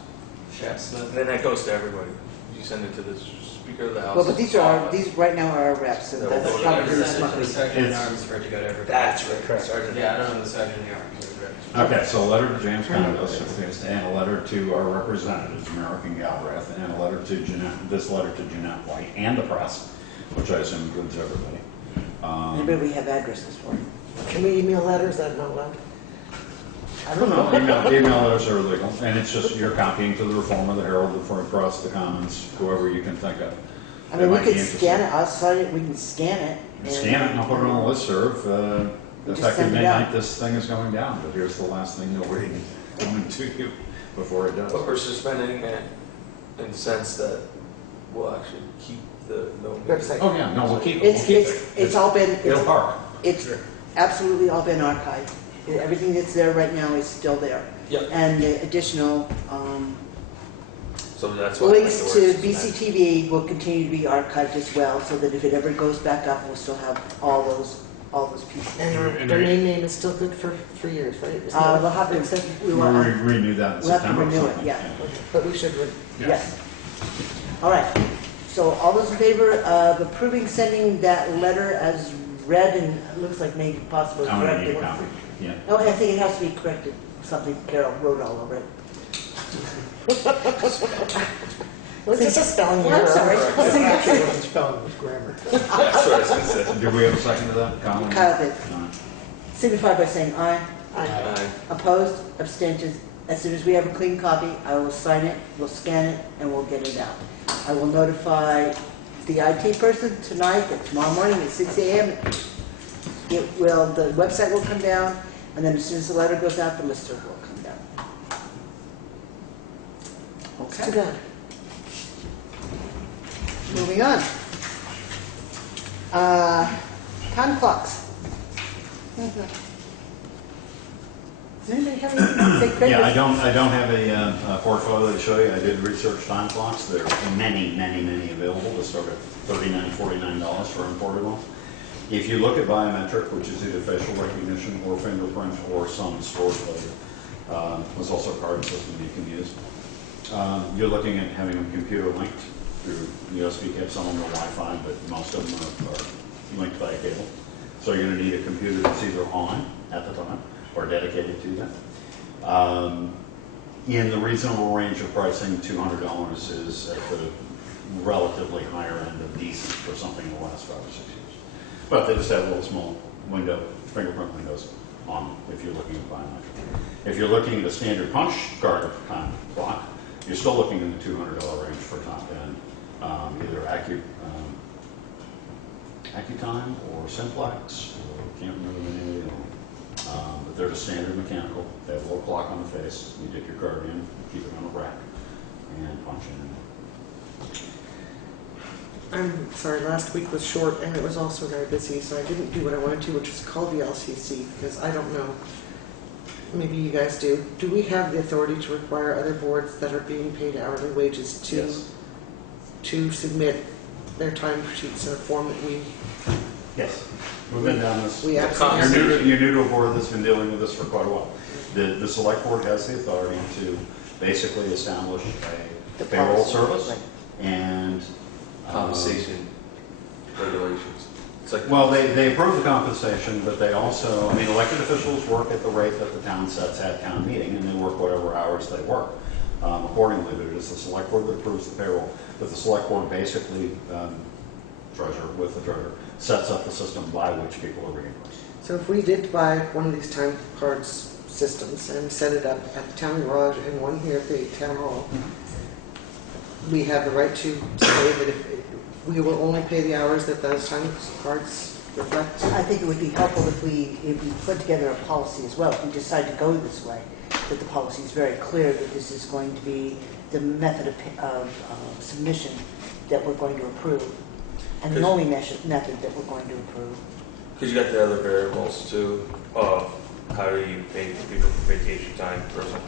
Chef Smith. And then that goes to everybody. You send it to the Speaker of the House. Well, but these right now are our reps, so They'll that's vote probably on the Send it to the smart. Sergeant at Arms for it to go to everybody. That's right. Sergeant. Yeah, I don't know the Sergeant at Arms. Okay, so a letter to James Condos, and a letter to our representatives, Merrick and Galbraith, and a letter to Jeanette, this letter to Jeanette White and the press, which I assume includes everybody. Anybody we have addresses for? Can we email letters? Is that not allowed? I don't know, email letters are illegal, and it's just you're copying to the Reformer, the Herald, the Free Press, the Commons, whoever you can think of. I mean, That we might be could scan interesting. it, I'll sign it, we can scan it. Scan it and I'll put it on the listserv. Just Effective send it out. midnight, this thing is going down, but here's the last thing you'll read coming to you before it does. But we're suspending it in the sense that we'll actually keep the no. Website. Oh, yeah, no, we'll keep it. We'll keep it. It's all been, It'll park. it's absolutely all been archived. Everything that's there right now is still there. Yep. And the additional, So that's why I like the Links word to suspend. BCTV will continue to be archived as well, so that if it ever goes back up, we'll still have all those pieces. And our And domain name is still good for 3 years, right? Isn't We'll it? have to, we We'll will, renew that in we'll have to September or renew it, something. yeah. But we should, Yes. All right, so all those in favor of approving sending that letter as read and it looks like maybe possibly I'm gonna need corrected? a copy, yeah. No, I think it has to be corrected, something Carol wrote all over it. was just a spelling Well, I'm error. sorry. It wasn't spelling, it was grammar. That's what I was gonna say. Did we have a second to that? Colin? Kyle did. All right. Signify by saying aye. Aye. Opposed, abstentions. As soon as we have a clean copy, I will sign it, we'll scan it, and we'll get it out. I will notify the IT person tonight that tomorrow morning at 6 a.m. The website will come down, and then as soon as the letter goes out, the listserv will come down. It's too Okay, bad. moving on. Time clocks. Does anybody have anything to say, Craig? Yeah, I don't have a portfolio to show you. I did research time clocks. There are many available. They start at $39, $49 for imported ones. If you look at biometric, which is either facial recognition or fingerprint or some storage later, there's also a card system you can use. You're looking at having them computer linked through USB cables. Some of them are Wi-Fi, but most of them are linked by a cable. So you're going to need a computer that's either on at the time or dedicated to that. In the reasonable range of pricing, $200 is at the relatively higher end of decent for something that will last 5 or 6 years. But they just have a little small window, fingerprint windows on them if you're looking at biometric. If you're looking at a standard punch card time clock, you're still looking in the $200 range for top end, either AccuTime or Simplex, or can't remember the name of the other one. But they're just standard mechanical. They have a little clock on the face. You dip your card in, keep it on a rack, and punch it in. I'm sorry, last week was short and it was also very busy, so I didn't do what I wanted to, which is call the LCC, because I don't know. Maybe you guys do. Do we have the authority to require other boards that are being paid hourly wages Yes. to submit their time sheets in a form that we... Yes. We've been down this. We You're absolutely... new to a board that's been dealing with this for quite a while. The select board has the authority to basically establish a payroll policy, service right. and Compensation regulations. It's like. well, they approve the compensation, but they also, I mean, elected officials work at the rate that the town sets at town meeting, and they work whatever hours they work accordingly. But it is the select board that approves the payroll. But the select board basically, treasurer with the treasurer, sets up the system by which people are reimbursed. So if we did buy one of these time cards systems and set it up at the town garage and one here at the town hall, we have the right to say that if we will only pay the hours that those time cards reflect. I think it would be helpful if we put together a policy as well, if we decide to go this way, that the policy is very clear that this is going to be the method of submission that we're going to approve, and the only method that we're going to approve. Because you got the other variables too, of how do you pay people for vacation time, personal,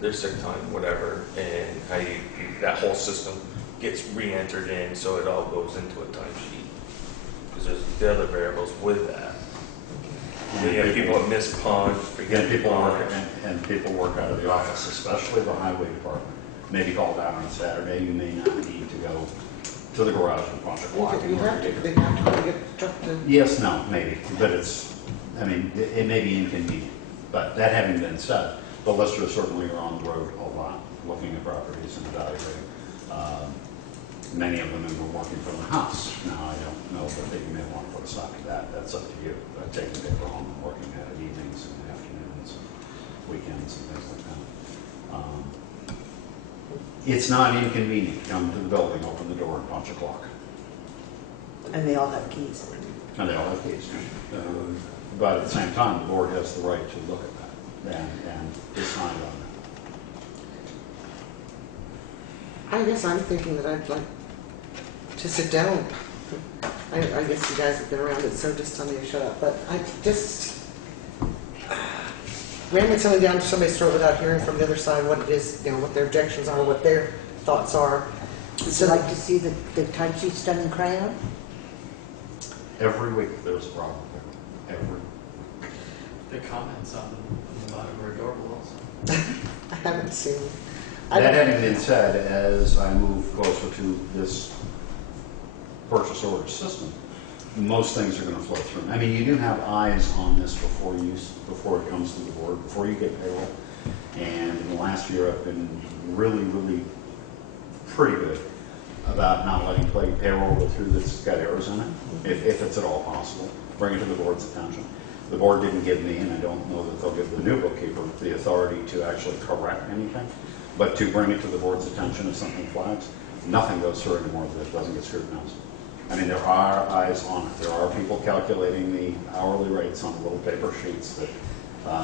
their sick time, whatever, and how that whole system gets re-entered in, so it all goes into a timesheet. Because there's the other variables with that. You have people that miss punch, forget And people work, punch. and people work out of the office, especially the highway department. May be called out on Saturday, you may not need to go to the garage and punch a clock. You have to, they have to get struck to... Yes, no, maybe, but it may be inconvenient. But that having been said, the listers certainly are on the road a lot, looking at properties and evaluating. Many of them are working from the house. Now, I don't know that you may want to put a stop to that. That's up to you. Taking paper home and working at it evenings and afternoons, weekends and things like that. It's not inconvenient to come to the building, open the door, and punch a clock. And they all have keys. And they all have keys. But at the same time, the board has the right to look at that and decide on that. I guess I'm thinking that I'd like to sit down. I guess you guys have been around it, so just tell me to shut up. But I just, ramming something down to somebody's throat without hearing from the other side what it is, you know, what their objections are, what their thoughts are. Would you like to see the timesheets done in crayon? Every week there's a problem. Every. The comments on the bottom are adorable also. I haven't seen. I That don't- having been said, as I move closer to this purchase order system, most things are going to flow through. I mean, you do have eyes on this before it comes to the board, before you get payroll. And in the last year, I've been really pretty good about not letting payroll go through that's got errors in it, if it's at all possible. Bring it to the board's attention. The board didn't give me, and I don't know that they'll give the new bookkeeper the authority to actually correct anything, but to bring it to the board's attention if something flags. Nothing goes through anymore that doesn't get scrutinized. I mean, there are eyes on it. There are people calculating the hourly rates on little paper sheets that,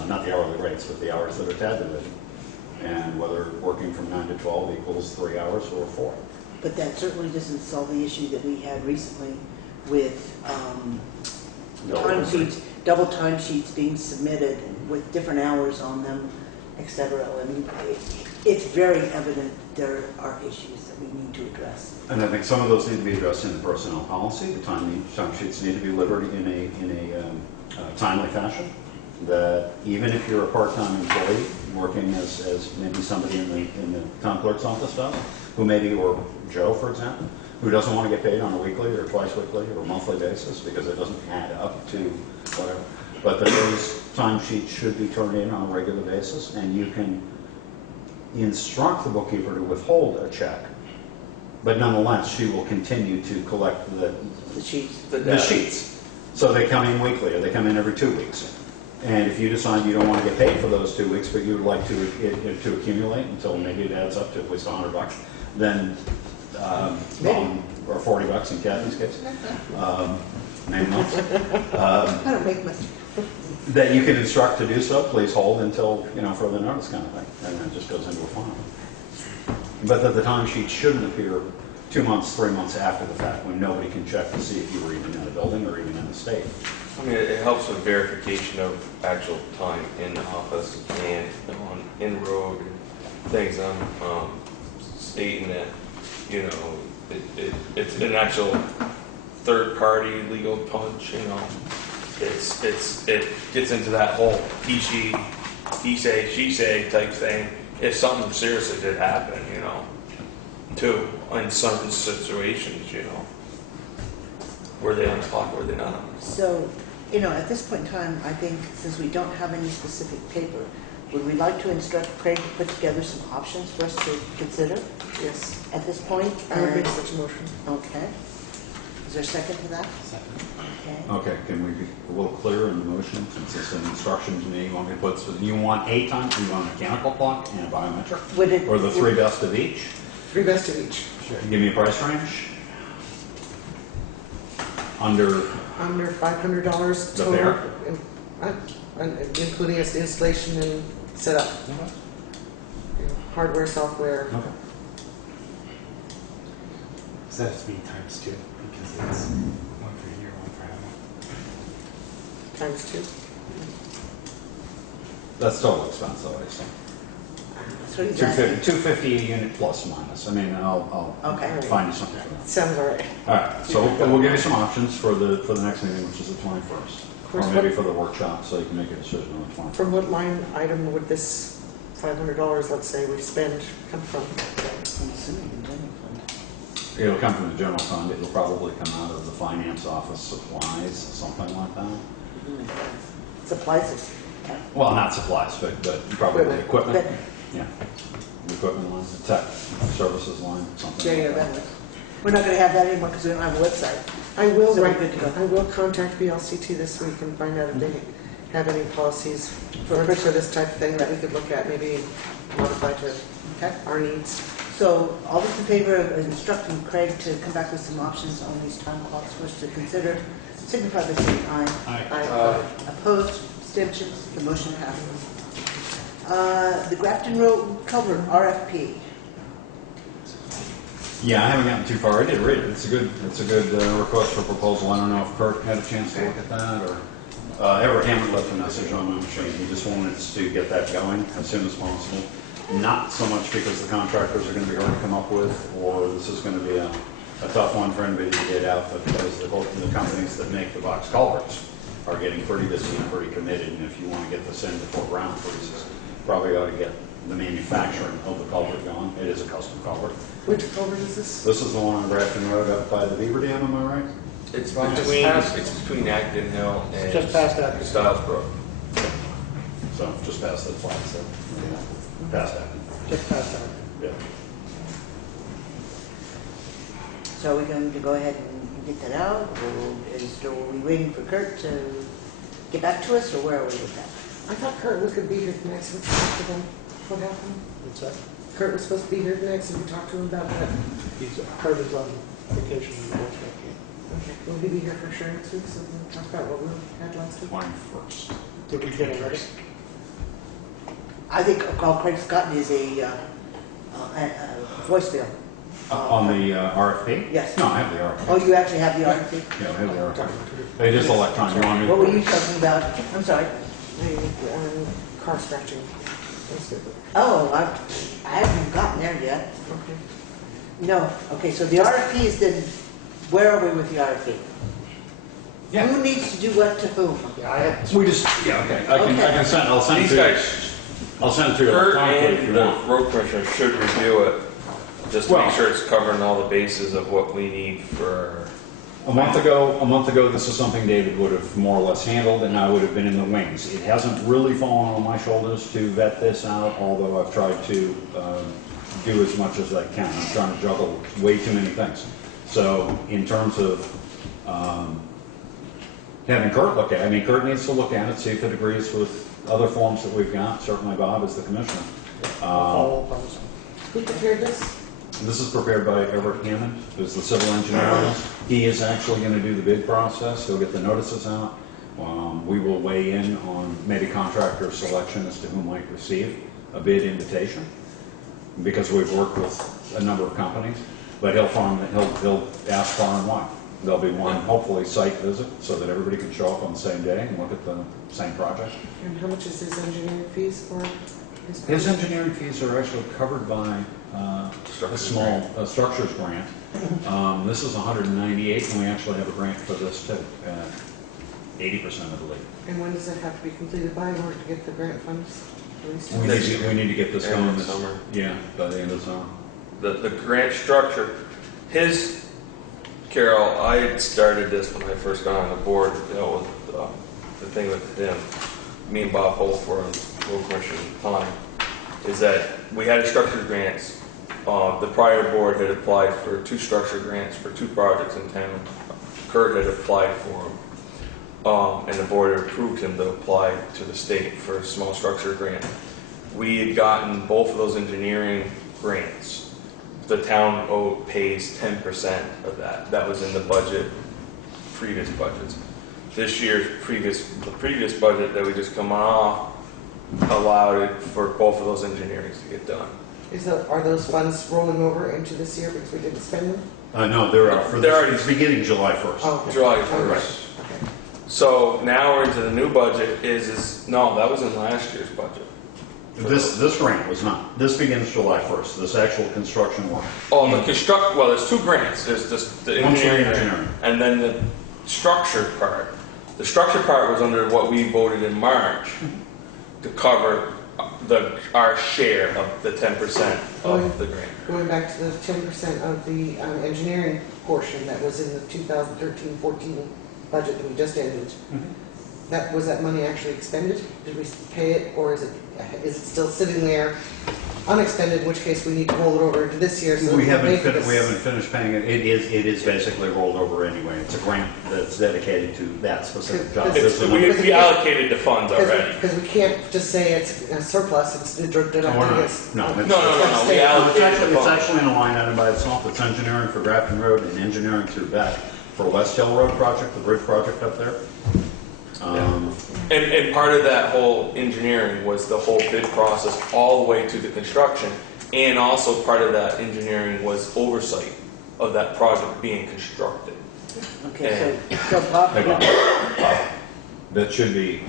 not the hourly rates, but the hours that are tabulated, and whether working from 9 to 12 equals 3 hours or 4. But that certainly doesn't solve the issue that we had recently with timesheets, double timesheets being submitted with different hours on them, et cetera. I mean, it's very evident there are issues that we need to address. And I think some of those need to be addressed in the personnel policy. The timesheets need to be delivered in a timely fashion. That even if you're a part-time employee working as maybe somebody in the town clerk's office does, who maybe, or Joe, for example, who doesn't want to get paid on a weekly or twice weekly or monthly basis because it doesn't add up to whatever. But that those timesheets should be turned in on a regular basis, and you can instruct the bookkeeper to withhold a check, but nonetheless, she will continue to collect the sheets. the sheets. So they come in weekly, or they come in every 2 weeks. And if you decide you don't want to get paid for those 2 weeks, but you would like to accumulate until maybe it adds up to at least $100, then or $40 in Kathy's case, maybe not. I don't make much. That you can instruct to do so, please hold until, further notice kind of thing, and then it just goes into a file. But that the timesheet shouldn't appear 2 months, 3 months after the fact, when nobody can check to see if you were even in the building or even in the state. I mean, it helps with verification of actual time in the office and on in road things. I'm stating that, it's an actual third party legal punch. It gets into that whole he say, she say type thing. If something seriously did happen, too, in certain situations, were they on clock, were they not? So, at this point in time, I think since we don't have any specific paper, would we like to instruct Craig to put together some options for us to consider? Yes. At this point? I would make such a motion. Okay. Is there a second to that? Second. Okay. Okay, can we be a little clearer in the motion, since it's an instruction to me? You want me to put, so you want a time, you want a mechanical clock and a biometric? Would it? Or the 3 best of each? 3 best of each. Give me a price range. Under $500 The total. fair? Including installation and setup. Hardware, software. Okay. So that has to be times 2 because it's one for a year, one for Times 2. That's total expense, though, I assume. So he's asking. $250 a unit plus minus. I mean, I'll Okay. find you something for that. Sounds all right. All right, so we'll give you some options for the next meeting, which is the 21st. course, Or maybe what- for the workshop, so you can make a decision on the 21st. From what line item would this $500, let's say, we spend come from? I'm assuming the general fund. It'll come from the general fund. It'll probably come out of the finance office supplies, something like that. Supplies is, Well, not supplies, but probably Equipment. equipment. but, Yeah. The equipment line, the tech services line, something yeah, like that was. We're not gonna have that anymore because we don't have a website. I will So we're write, good to go. I will contact BLCT this week and find out if they have any policies for this type of thing that we could look at, maybe modify to Okay. our needs. So all those in favor of instructing Craig to come back with some options on these time clocks for us to consider, signify by saying aye. I- Opposed, abstentions, the motion passes. The Grafton Road Culvert RFP. Yeah, I haven't gotten too far. I did read it. It's a good request for proposal. I don't know if Kurt had a chance to look at that, or Everett Hammond left a message on my machine. He just wanted us to get that going as soon as possible. Not so much because the contractors are going to be hard to come up with, or this is going to be a tough one for anybody to get out, but because the companies that make the box culverts are getting pretty busy and pretty committed, and if you want to get this in before ground freezes, probably ought to get the manufacturing of the culvert going. It is a custom culvert. Which culvert is this? This is the one on Grafton Road up by the Beaver Dam, am I right? It's between Acton Hill and Just past Acton. Stiles Brook. So just past that flat, so, past that. Just past that. Yeah. So are we going to go ahead and get that out, or are we waiting for Kurt to get back to us, or where are we with that? I thought Kurt was gonna be here next, let's talk to him. What happened? What's that? Kurt was supposed to be here next, and we talked to him about that. Kurt is on vacation in the Boy Scout camp. Okay, will he be here for sure next week, so we'll talk about what we had last week? 21st. Did we get it ready? I think all Craig's gotten is a voicemail. On the RFP? Yes. No, I have the RFP. Oh, you actually have the RFP? Yeah, I have the RFP. It is electronic. You want me to- What were you talking about? I'm sorry. Car scratching. Oh, I haven't gotten there yet. Okay. No, okay, so the RFP is then, where are we with the RFP? Yeah. Who needs to do what to whom? Yeah, I had, We just, yeah, okay. I can send, I'll send it These to you. guys, I'll send it to you Kurt electronically if and you the want. road commissioner should review it, just to Well- make sure it's covering all the bases of what we need for. A month ago, this is something David would have more or less handled, and I would have been in the wings. It hasn't really fallen on my shoulders to vet this out, although I've tried to do as much as I can. I'm trying to juggle way too many things. So in terms of having Kurt look at it, I mean, Kurt needs to look at it, see if it agrees with other forms that we've got. Certainly Bob is the commissioner. follow up on this one. Who prepared this? This is prepared by Everett Hammond, who's the civil engineer on this. He is actually going to do the bid process. He'll get the notices out. We will weigh in on maybe contractor selection as to who might receive a bid invitation, because we've worked with a number of companies. But he'll ask far and wide. There'll be one, hopefully, site visit so that everybody can show up on the same day and look at the same project. And how much is his engineering fees for his? His engineering fees are actually covered by a small structures grant. This is 198, and we actually have a grant for this too, 80% I believe. And when does it have to be completed by in order to get the grant funds released? We need to get this End going of this summer. Yeah, by the end of the summer. The grant structure, Carol, I had started this when I first got on the board, with the thing with him, me and Bob both were on road commission at the time, is that we had structured grants. The prior board had applied for 2 structured grants for 2 projects in town. Kurt had applied for them, and the board had approved him to apply to the state for a small structured grant. We had gotten both of those engineering grants. The town pays 10% of that. That was in the budget, previous budgets. This year's the previous budget that we just come off allowed it for both of those engineerings to get done. Are those funds rolling over into this year because we didn't spend them? No, they're out for They're this. already- It's beginning July 1st. Oh, okay. July Okay. 1st. Okay. So now we're into the new budget. No, that was in last year's budget. This grant was not. This begins July 1st, this actual construction work. Oh, the there's 2 grants. There's just the One's for engineering, engineering. and then the structure part. The structure part was under what we voted in March to cover our share of the 10% of the grant. Going back to the 10% of the engineering portion that was in the 2013-14 budget that we just ended. Was that money actually expended? Did we pay it, or is it still sitting there unexpended, in which case we need to roll it over into this year? So We can haven't make this- finished paying it. It is basically rolled over anyway. It's a grant that's dedicated to that specific job. We allocated the funds already. Because we can't just say it's a surplus, it's deducted No, we're not. against. No, it's- No, we Stay- allocated the It's funds. actually in a line item by itself. It's engineering for Grafton Road and engineering through Beck for West Hill Road project, the bridge project up there. And part of that whole engineering was the whole bid process all the way to the construction, and also part of that engineering was oversight of that project being constructed. Okay, so Bob, Hey, Bob. That should be,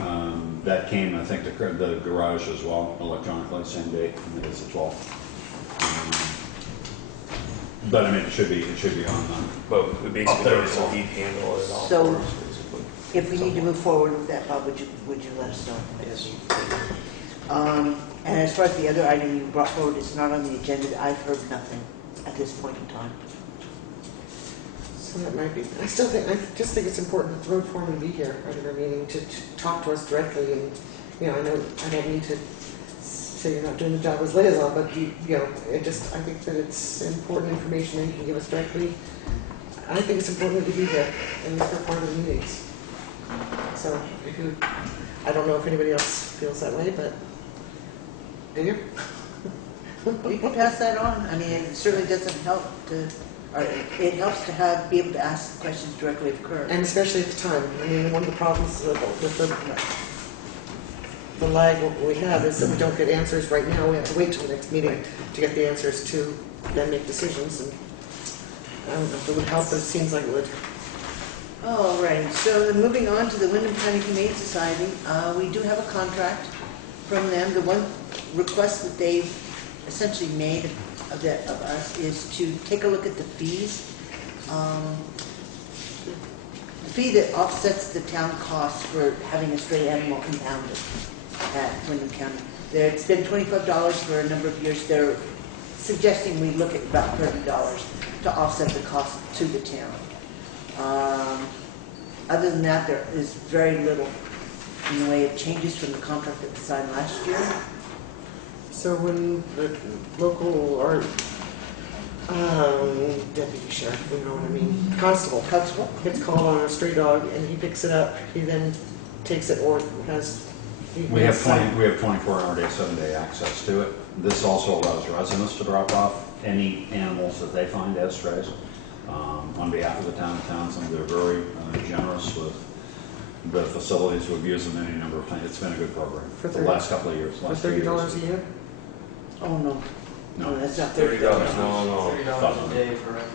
that came, I think, to the garage as well, electronically, same date, I think it's the 12th. But I mean, it should be on them. But we basically there do as so well. he'd handle it all So- for us, basically. If we need to move forward with that, Bob, would you let us know? And as far as the other item you brought forward, it's not on the agenda. I've heard nothing at this point in time. So that might be, I just think it's important for the road foreman to be here at our meeting to talk to us directly. And, you know, I don't need to say you're not doing the job as liaison, but you know, I think that it's important information that you can give us directly. I think it's important to be here and for part of the meetings. So if you, I don't know if anybody else feels that way, but do you? You can pass that on. I mean, it certainly doesn't help to, or it helps to be able to ask questions directly of Kurt. And especially at the time. I mean, one of the problems with the lag we have is that we don't get answers right now. We have to wait till the next meeting to get the answers to then make decisions. And I don't know if it would help, but it seems like it would. All right, so then moving on to the Wyndham County Humane Society, we do have a contract from them. The one request that they've essentially made of us is to take a look at the fees. The fee that offsets the town costs for having a stray animal impounded at Wyndham County. It's been $25 for a number of years. They're suggesting we look at about $30 to offset the cost to the town. Other than that, there is very little in the way of changes from the contract that was signed last year. So when the local or deputy sheriff, you know what I mean, constable gets called on a stray dog and he picks it up, he then takes it or has. We have 24-hour day, 7-day access to it. This also allows residents to drop off any animals that they find as strays. On behalf of the town of Townsend, they're very generous with the facilities. We've used them any number of times. It's been a good program for the last couple of years. For $30 a year? Oh, no. No, That's not $30. $30. No. $30 a day for it.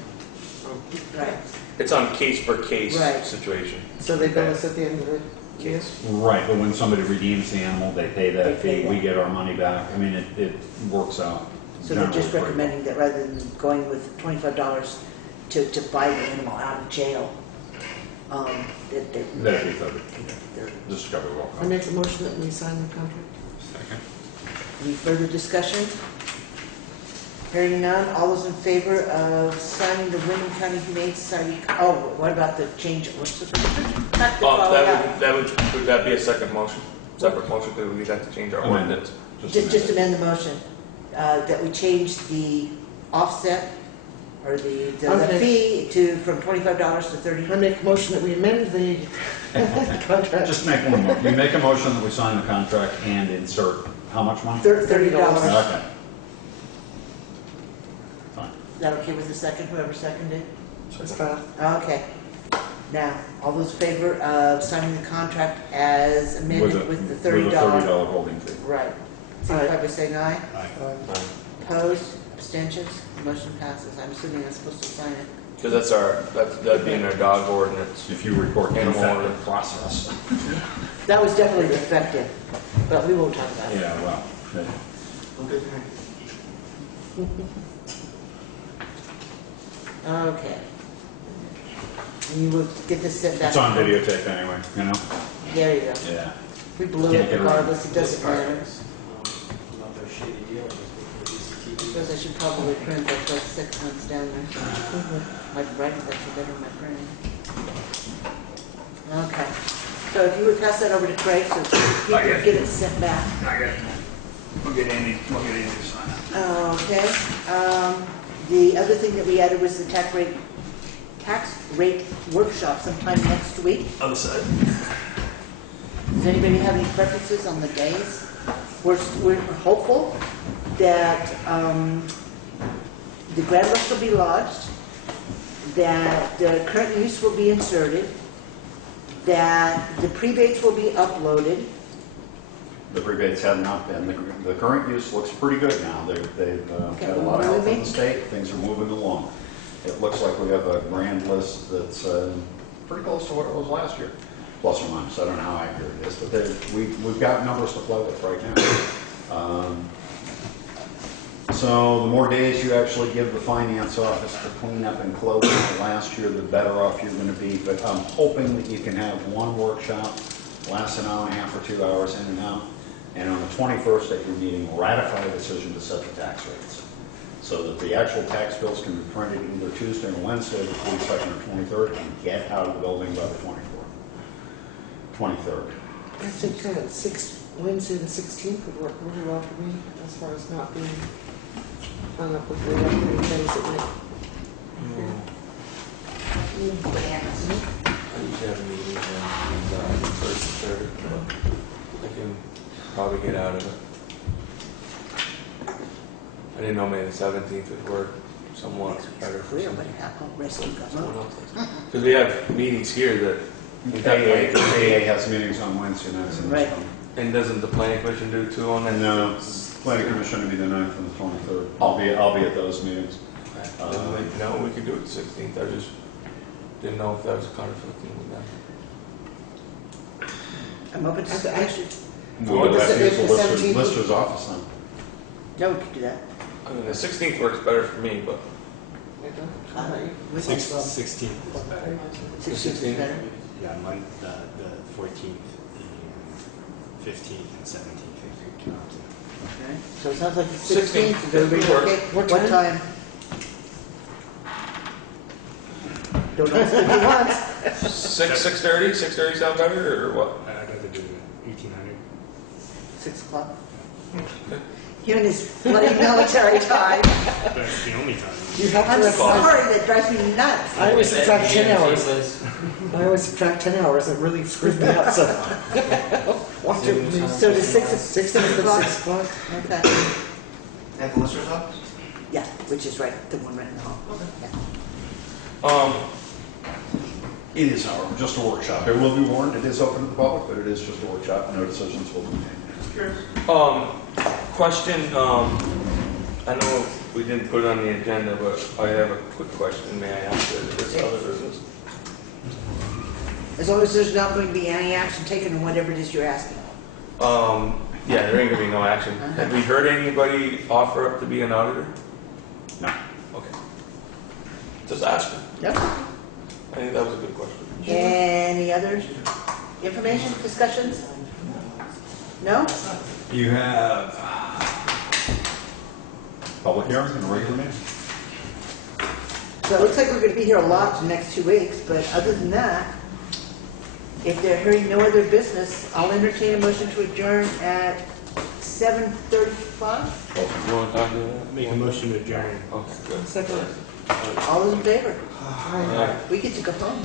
Right. It's on case per case Right. situation. So they bill us at the end of the year? right, but when somebody redeems the animal, they pay that They pay fee. We that. get our money back. I mean, it works out. So they're just generally pretty recommending that rather than going with $25 to buy the animal out of jail, that That'd be covered. they're. Just cover roll I call. make a motion that we sign the contract. Second. Any further discussion? Hearing none, all those in favor of signing the Wyndham County Humane Society, oh, what about the change, what's the? Would that be a second motion? Separate motion, because we'd have to change our Amend ordinance. it. Just amend the motion, that we change the offset, or the Okay. fee from $25 to $30. I make a motion that we amend the contract. Just make one more. You make a motion that we sign the contract and insert how much money? $30. Okay. Fine. Is that okay with the second, whoever seconded? That's fine. Okay. Now, all those in favor of signing the contract as amended with the $30? With a $30 holding fee. Right. Signify by saying aye. Aye. Opposed? Abstentions? Motion passes. I'm assuming I'm supposed to sign it. Because that'd be in our dog ordinance. If you report Animal defective order. process. That was definitely defective, but we won't talk about it. Yeah, well, Okay. And you will get this sent back. it's on videotape anyway, you know? There you go. Yeah. We blew Can't it get around. regardless, it doesn't matter. Not their shady dealings with the CCTV. Suppose I should probably print that like 6 months down there. My writing that's better on my printing. Okay. So if you would pass that over to Craig so he can get it sent back. I got it. We'll get Andy to sign it. Okay. The other thing that we added was the tax rate workshop sometime next week. Other side. Does anybody have any preferences on the days? We're hopeful that the grand list will be lodged, that the current use will be inserted, that the prebates will be uploaded. The rebates have not been. The current use looks pretty good now. They've had a lot of help from the state. Things are moving along. It looks like we have a grand list that's pretty close to what it was last year. plus or minus. I don't know how accurate it is, but we've got numbers to play with right now. So the more days you actually give the finance office to clean up and close out last year, the better off you're going to be. But I'm hoping that you can have one workshop, last an hour and a half or 2 hours in and out, and on the 21st at your meeting, ratify a decision to set the tax rates, so that the actual tax bills can be printed either Tuesday or Wednesday, the 22nd or 23rd, and get out of the building by the 23rd. I think Wednesday the 16th would work really well for me, as far as not being hung up with the things at night. I usually have a meeting on the first and third, but I can probably get out of it. I didn't know maybe the 17th would work somewhat better for Clear, some but how rest will come up. because we have meetings here that AA has meetings on Wednesday nights. Right. and doesn't the planning commission do two on that? No, planning commission will be the 9th and the 23rd. I'll be at those meetings. No, we could do it the 16th. I just didn't know if that was conflicting with that. I'm open to suggestions. No, What that's is it, the the 17th? lister's office then. Yeah, we could do that. I mean, the 16th works better for me, but We can- 16th is better. 16th is better. Yeah, the 14th, and 15th, and 17th. Okay. So it sounds like the 16th. 16th, is everybody Work. okay? What What time? Don't ask if you want. 6:30? 6:30 sound better, or what? I'd rather do 1800. 6 o'clock. Given his bloody military time. That's the only time. you have I'm to. sorry, that drives me nuts. I always subtract 10 hours. Liz. I always subtract 10 hours. It really screws me up. So watch it. Please. So the 6 6 o'clock? 6 o'clock. Okay. At the lister's office? Yeah, which is right, the one right in the hall. Yeah. It is just a workshop. It will be warned. It is open to the public, but it is just a workshop. No decisions will be made. Question, I know we didn't put it on the agenda, but I have a quick question. May I ask it? This other business? As long as there's not going to be any action taken on whatever it is you're asking. Yeah, there ain't gonna be no action. Have we heard anybody offer up to be an auditor? No. Okay. Just asking. Yep. I think that was a good question. Any other information, discussions? No? You have public hearing and a regular meeting. So it looks like we're going to be here a lot the next 2 weeks, but other than that, if they're hearing no other business, I'll entertain a motion to adjourn at 7:35. You want to talk to that? Make a motion to adjourn. Okay, good. Second. All those in favor? Aye. We get to go home.